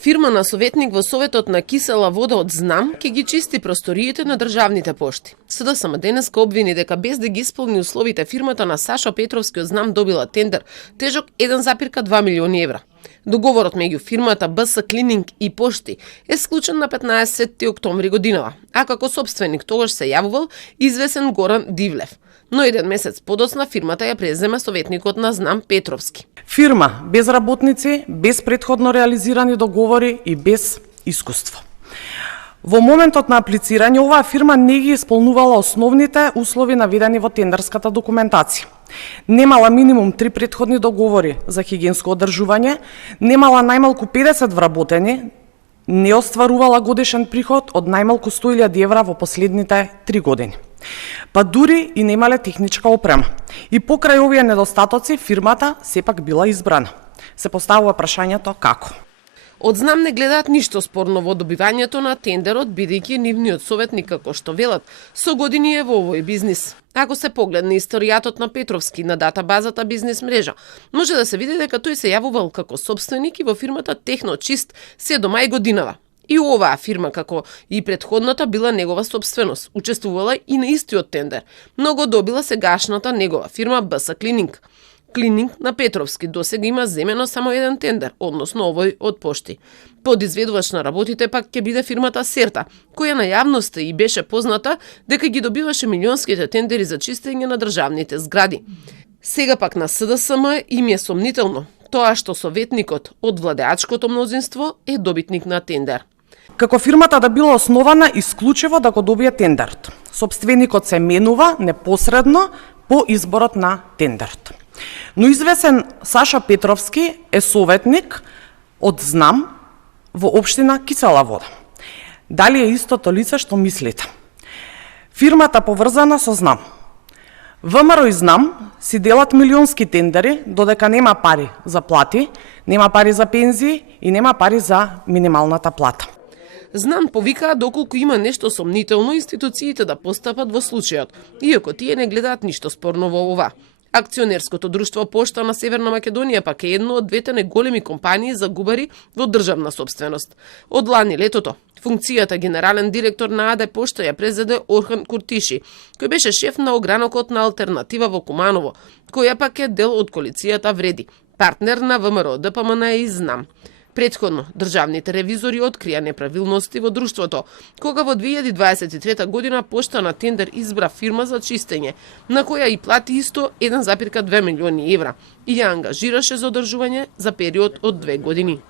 Фирма на советник во Советот на кисела вода од Знам ќе ги чисти просториите на државните пошти. СДСМ денеска обвини дека без да ги исполни условите фирмата на Саша Петровски од Знам добила тендер тежок 1,2 милиони евра. Договорот меѓу фирмата БС Клининг и Пошти е склучен на 15 октомври годинава, а како собственик тогаш се јавувал извесен Горан Дивлев. Но еден месец подоцна фирмата ја презема советникот на Знам Петровски. Фирма без работници, без претходно реализирани договори и без искуство. Во моментот на аплицирање оваа фирма не ги исполнувала основните услови наведени во тендерската документација. Немала минимум 3 претходни договори за хигиенско одржување, немала најмалку 50 вработени, не остварувала годишен приход од најмалку 100.000 евра во последните 3 години. Па дури и немале техничка опрема. И покрај овие недостатоци фирмата сепак била избрана. Се поставува прашањето како? Од Знам не гледаат ништо спорно во добивањето на тендерот, бидејќи нивниот советник, како што велат, со години е во овој бизнис. Ако се погледне историјатот на Петровски на датабазата Бизнес мрежа, може да се види дека тој се јавувал како собственик и во фирмата Техночист се до мај годинава. И оваа фирма, како и претходната, била негова собственост, учествувала и на истиот тендер, но го добила сегашната негова фирма БС Клининг. Клининг на Петровски досега има земено само еден тендер, односно овој од Пошти. Подизведувач на работите пак ќе биде фирмата Серта, која на јавноста и беше позната дека ги добиваше милионските тендери за чистење на државните згради. Сега пак на СДСМ им е сомнително тоа што советникот од владеачкото мнозинство е добитник на тендер. Како фирмата да била основана исклучиво да го добие тендерот. Собственикот се менува непосредно по изборот на тендерот. Но извесен Саша Петровски е советник од Знам во општина Кисела вода. Дали е истото лице што мислите? Фирмата поврзана со Знам. ВМРО и Знам си делат милионски тендери, додека нема пари за плати, нема пари за пензии и нема пари за минималната плата. Знам повикаа доколку има нешто сомнително институциите да постапат во случајот, иако тие не гледаат ништо спорно во ова. Акционерското друштво Пошта на Северна Македонија пак е едно од двете најголеми компании за губари во државна собственост. Од лани летото, функцијата генерален директор на АД Пошта ја презеде Орхан Куртиши, кој беше шеф на огранокот на Алтернатива во Куманово, која пак е дел од коалицијата Вреди, партнер на ВМРО, ДПМН и Знам. Претходно, државните ревизори открија неправилности во друштвото, кога во 2023 година Пошта на тендер избра фирма за чистење, на која и плати исто 1,2 милиони евра и ја ангажираше за одржување за период од 2 години.